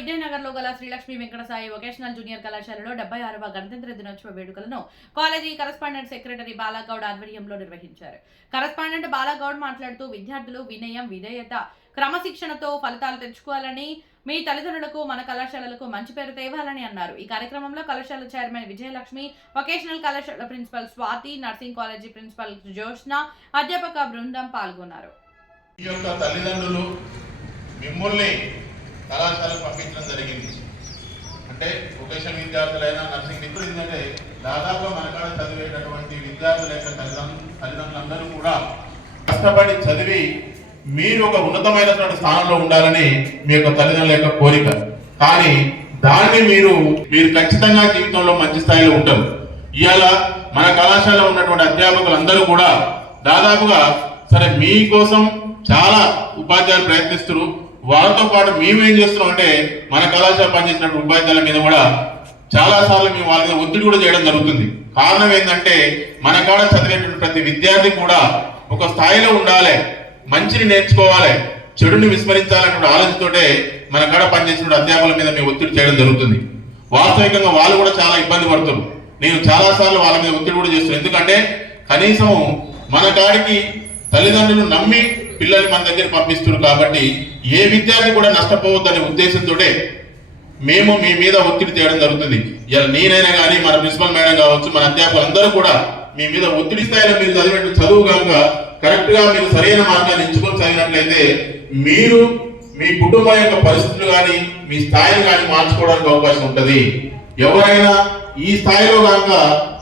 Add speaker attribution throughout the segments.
Speaker 1: విద్యానగర్లో గల Srilakshmi Venkatasai vocational junior కళాశాలలో డెబ్బై ఆరవ గణతంత్ర దినోత్సవ వేడుకలను కాలేజీ కరస్పాండెంట్ సెక్రటరీ బాలాగౌడ్ ఆధ్వర్యంలో నిర్వహించారు. కరస్పాండెంట్ బాలాగౌడ్ మాట్లాడుతూ విద్యార్థులు వినయం విధేయత క్రమశిక్షణతో ఫలితాలు తెచ్చుకోవాలని మీ తల్లిదండ్రులకు మన కళాశాలలకు మంచి పేరు తేవాలని అన్నారు. ఈ కార్యక్రమంలో కళాశాల చైర్మన్ విజయలక్ష్మి వొకేషనల్ కళాశాల principal Swathi nursing college principal Jyoshna అధ్యాపక బృందం పాల్గొన్నారు.
Speaker 2: ఈ యొక్క తల్లిదండ్రులు మిమ్మల్ని కళాశాలకు పంపించడం జరిగింది. అంటే వొకేషన్ విద్యార్థులైనా నర్సింగ్ ఇప్పుడు ఏంటంటే దాదాపుగా మన కాడ చదివేటటువంటి విద్యార్థుల యొక్క తల్లిదండ్రులు తల్లిదండ్రులందరూ కూడా కష్టపడి చదివి మీరు ఒక ఉన్నతమైనటువంటి స్థానంలో ఉండాలని మీ యొక్క తల్లిదండ్రుల యొక్క కోరిక. కానీ దాన్ని మీరు మీరు ఖచ్చితంగా జీవితంలో మంచి స్థాయిలో ఉంటారు ఇవాళ మన కళాశాలలో ఉన్నటువంటి అధ్యాపకులందరూ కూడా దాదాపుగా సరే మీకోసం చాలా ఉపాధ్యాయులు ప్రయత్నిస్తారు వారితో పాటు మేమేం చేస్తున్నాం అంటే మన కళాశాల పనిచేసినటువంటి ఉపాధ్యాయుల మీద కూడా చాలా సార్లు మేము వాళ్ళ మీద ఒత్తిడి కూడా చేయడం జరుగుతుంది. కారణం ఏంటంటే మన కాడ చదివేటువంటి ప్రతి విద్యార్థి కూడా ఒక స్థాయిలో ఉండాలి మంచిని నేర్చుకోవాలి చెడుని విస్మరించాలనే ఆలోచనతోటే మన కాడ పనిచేసిన అధ్యాపకుల మీద మేము ఒత్తిడి చేయడం జరుగుతుంది. వాస్తవికంగా వాళ్ళు కూడా చాలా ఇబ్బంది పడుతున్నారు. నేను చాలా సార్లు వాళ్ళ మీద ఒత్తిడి కూడా చేస్తున్నాను ఎందుకంటే కనీసం మన కాడికి తల్లిదండ్రులు నమ్మి పిల్లల్ని మన దగ్గర పంపిస్తున్నారు కాబట్టి ఏ విద్యార్థి కూడా నష్టపోవద్దనే ఉద్దేశంతో మేము మీ మీద ఒత్తిడి తేయడం జరుగుతుంది. ఇలా నేనైనా కానీ మన ప్రిన్సిపల్ మేడం కావచ్చు మన అధ్యాపకులు అందరూ కూడా మీ మీద ఒత్తిడి స్థాయిలో మీరు చదివిన చదువు కనుక కరెక్ట్గా మీరు సరైన మార్గాన్ని ఎంచుకొని చదివినట్లయితే మీరు మీ కుటుంబం యొక్క పరిస్థితులు కానీ మీ స్థాయిని కానీ మార్చుకోవడానికి అవకాశం ఉంటుంది. ఎవరైనా ఈ స్థాయిలో కనుక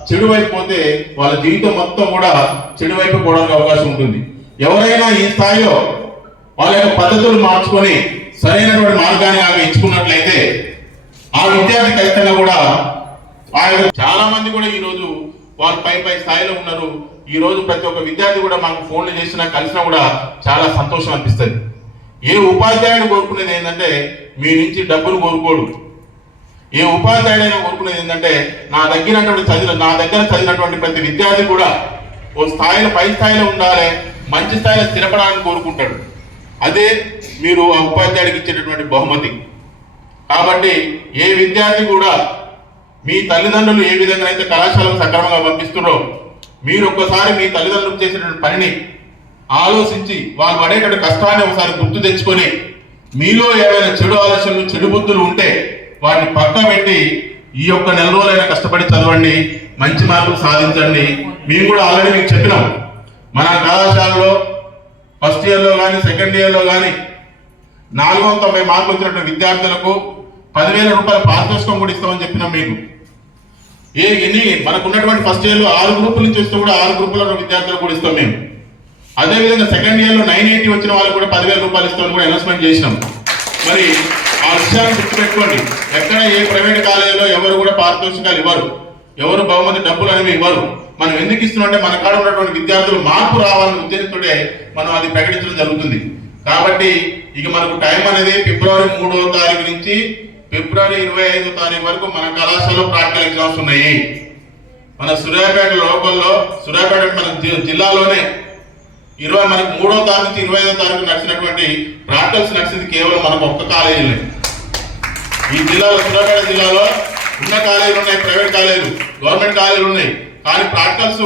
Speaker 2: చెడు వైపు పోతే వాళ్ళ జీవితం మొత్తం కూడా చెడు వైపు పోవడానికి అవకాశం ఉంటుంది. ఎవరైనా ఈ స్థాయిలో వాళ్ళ యొక్క పద్ధతులు మార్చుకొని సరైనటువంటి మార్గాన్ని ఆమె ఎంచుకున్నట్లయితే ఆ విద్యార్థి ఖచ్చితంగా కూడా ఆ యొక్క చాలా మంది కూడా ఈ రోజు వాళ్ళు పై పై స్థాయిలో ఉన్నారు. ఈ రోజు ప్రతి ఒక్క విద్యార్థి కూడా మాకు ఫోన్లు చేసినా కలిసినా కూడా చాలా సంతోషం అనిపిస్తుంది. ఏ ఉపాధ్యాయుడు కోరుకునేది ఏంటంటే మీ నుంచి డబ్బులు కోరుకోడు. ఏ ఉపాధ్యాయుడైనా కోరుకునేది ఏంటంటే నా దగ్గరటువంటి చదివిన నా దగ్గర చదివినటువంటి ప్రతి విద్యార్థి కూడా ఓ స్థాయిలో పై స్థాయిలో ఉండాలి మంచి స్థాయిలో స్థిరపడాలని కోరుకుంటాడు. అదే మీరు ఆ ఉపాధ్యాయుడికి ఇచ్చేటటువంటి బహుమతి. కాబట్టి ఏ విద్యార్థి కూడా మీ తల్లిదండ్రులు ఏ విధంగా అయితే కళాశాలకు సక్రమంగా పంపిస్తున్నారో మీరు ఒక్కసారి మీ తల్లిదండ్రులు చేసినటువంటి పనిని ఆలోచించి వాళ్ళు పడేటువంటి కష్టాన్ని ఒకసారి గుర్తు తెచ్చుకొని మీలో ఏవైనా చెడు ఆలోచనలు చెడు బుద్ధులు ఉంటే వాటిని పక్క పెట్టి ఈ యొక్క నెల రోజులైనా కష్టపడి చదవండి మంచి మార్కులు సాధించండి. మేము కూడా ఆల్రెడీ మీకు చెప్పినాం. మన కళాశాలలో ఫస్ట్ ఇయర్లో కానీ సెకండ్ ఇయర్లో కానీ నాలుగు వందల తొంభై మార్కులు వచ్చినటువంటి విద్యార్థులకు పదివేల రూపాయల పారితోషికం కూడా ఇస్తామని చెప్పినాం మీకు. ఏ ఎన్ని మనకున్నటువంటి ఫస్ట్ ఇయర్లో ఆరు గ్రూపుల నుంచి వస్తే కూడా ఆరు గ్రూపుల విద్యార్థులకు కూడా ఇస్తాం మేము. అదేవిధంగా సెకండ్ ఇయర్లో నైన్ ఎయిటీ వచ్చిన వాళ్ళకి కూడా పదివేల రూపాయలు ఇస్తామని కూడా అనౌన్స్మెంట్ చేసినాం. మరి ఆ విషయాన్ని గుర్తుపెట్టుకోండి. ఎక్కడ ఏ ప్రైవేట్ కాలేజీలో ఎవరు కూడా పారితోషికాలు ఇవ్వరు. ఎవరు బహుమతి డబ్బులు అనేవి ఇవ్వరు. మనం ఎందుకు ఇస్తున్నాం అంటే మన కాడ ఉన్నటువంటి విద్యార్థులు మార్పు రావాలని ఉద్దేశంతో మనం అది ప్రకటించడం జరుగుతుంది. కాబట్టి ఇక మనకు టైం అనేది ఫిబ్రవరి మూడో తారీఖు నుంచి ఫిబ్రవరి ఇరవై ఐదో తారీఖు వరకు మన కళాశాలలో ప్రాక్టికల్ ఎగ్జామ్స్ ఉన్నాయి. మన సూర్యాపేట లోకల్లో సూర్యాపేట మన జి- జిల్లాలోనే ఇరవై మనకు మూడో తారీఖు నుంచి ఇరవై ఐదో తారీఖు నడిచినటువంటి ప్రాక్టికల్స్ నడిచింది కేవలం మనకు ఒక్క కాలేజీలే. ఈ జిల్లాలో సూర్యాపేట జిల్లాలో ఉన్న కాలేజీలు ఉన్నాయి ప్రైవేట్ కాలేజీలు గవర్నమెంట్ కాలేజీలు ఉన్నాయి. కానీ ప్రాక్టికల్స్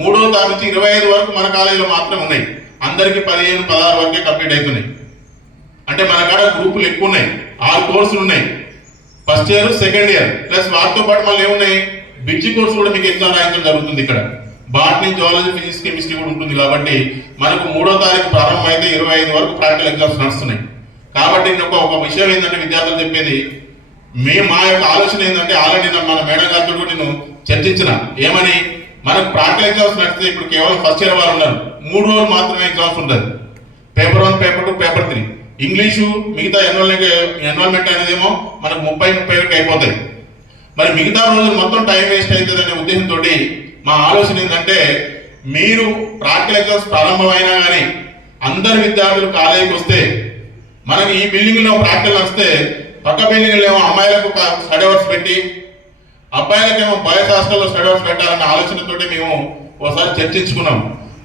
Speaker 2: మూడో తారీఖు నుంచి ఇరవై ఐదు వరకు మన కాలేజీలో మాత్రమే ఉన్నాయి. అందరికీ పదిహేను పదహారు వరకే కంప్లీట్ అవుతున్నాయి. అంటే మన కాడ గ్రూపులు ఎక్కువ ఉన్నాయి. ఆరు కోర్సులు ఉన్నాయి. First year second year plus వాటితో పాటు మళ్ళీ ఏమున్నాయి? బ్రిడ్జి కోర్సు కూడా మీకు ఎగ్జామ్ రాయించడం జరుగుతుంది ఇక్కడ. బాటనీ జువాలజీ ఫిజిక్స్ కెమిస్ట్రీ కూడా ఉంటుంది కాబట్టి మనకు మూడో తారీఖు ప్రారంభం అయితే ఇరవై ఐదు వరకు ప్రాక్టికల్ ఎగ్జామ్స్ నడుస్తున్నాయి. కాబట్టి నేను ఒక ఒక విషయం ఏంటంటే విద్యార్థులు చెప్పేది మేము మా యొక్క ఆలోచన ఏంటంటే ఆల్రెడీ మన మేడం గారితో కూడా నేను చర్చించిన. ఏమని? మనకు ప్రాక్టికల్ ఎగ్జామ్స్ నడిస్తే ఇప్పుడు కేవలం ఫస్ట్ ఇయర్ వాళ్ళు ఉన్నారు. మూడు రోజులు మాత్రమే ఎగ్జామ్స్ ఉంటుంది. Paper one paper two paper three. English మిగతా ఎన్రోల్మెంట్ ఎన్రోల్మెంట్ అనేదేమో మనకు ముప్పై ముప్పై వరకు అయిపోతాయి. మరి మిగతా రోజులు మొత్తం టైం వేస్ట్ అవుతుంది అనే ఉద్దేశంతో మా ఆలోచన ఏంటంటే మీరు ప్రాక్టికల్ ఎగ్జామ్స్ ప్రారంభమైనా కానీ అందరు విద్యార్థులు కాలేజీకి వస్తే మనకి ఈ బిల్డింగ్లో ప్రాక్టికల్ వస్తే పక్క బిల్డింగ్లో ఏమో అమ్మాయిలకు స్టడీ అవర్స్ పెట్టి అబ్బాయిలకేమో బాయ్స్ హాస్టల్లో స్టడీ అవర్స్ పెట్టాలన్న ఆలోచనతోటి మేము ఒకసారి చర్చించుకున్నాం.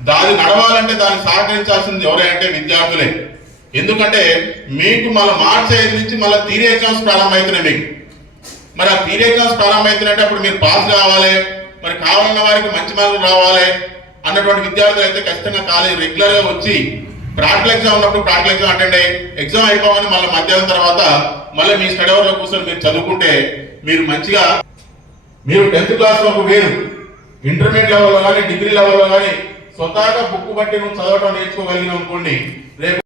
Speaker 2: దాన్ని నడవాలంటే దాన్ని సహకరించాల్సింది ఎవరంటే విద్యార్థులే. ఎందుకంటే మీకు మళ్ళీ మార్చ్ ఐదు నుంచి మళ్ళీ థియరీ ఎగ్జామ్స్ ప్రారంభమవుతున్నాయి మీకు. మరి ఆ థియరీ ఎగ్జామ్స్ ప్రారంభమవుతున్నాయంటే అప్పుడు మీరు పాస్ కావాలి మరి కావాలన్న వారికి మంచి మార్కులు రావాలి అన్నటువంటి విద్యార్థులు అయితే ఖచ్చితంగా కాలేజ్ రెగ్యులర్గా వచ్చి ప్రాక్టికల్ ఎగ్జామ్ ఉన్నప్పుడు ప్రాక్టికల్ ఎగ్జామ్ అటెండ్ అయ్యి ఎగ్జామ్ అయిపోగానే మళ్ళీ మధ్యాహ్నం తర్వాత మళ్ళీ మీ స్టడీ అవర్లో కూర్చొని మీరు చదువుకుంటే మీరు మంచిగా మీరు టెన్త్ క్లాస్ వరకు వేరు. ఇంటర్మీడియట్ లెవెల్లో కానీ డిగ్రీ లెవెల్లో కానీ స్వతహాగా బుక్ బట్టి నువ్వు చదవటం నేర్చుకోగలిగిన అనుకోండి రేపు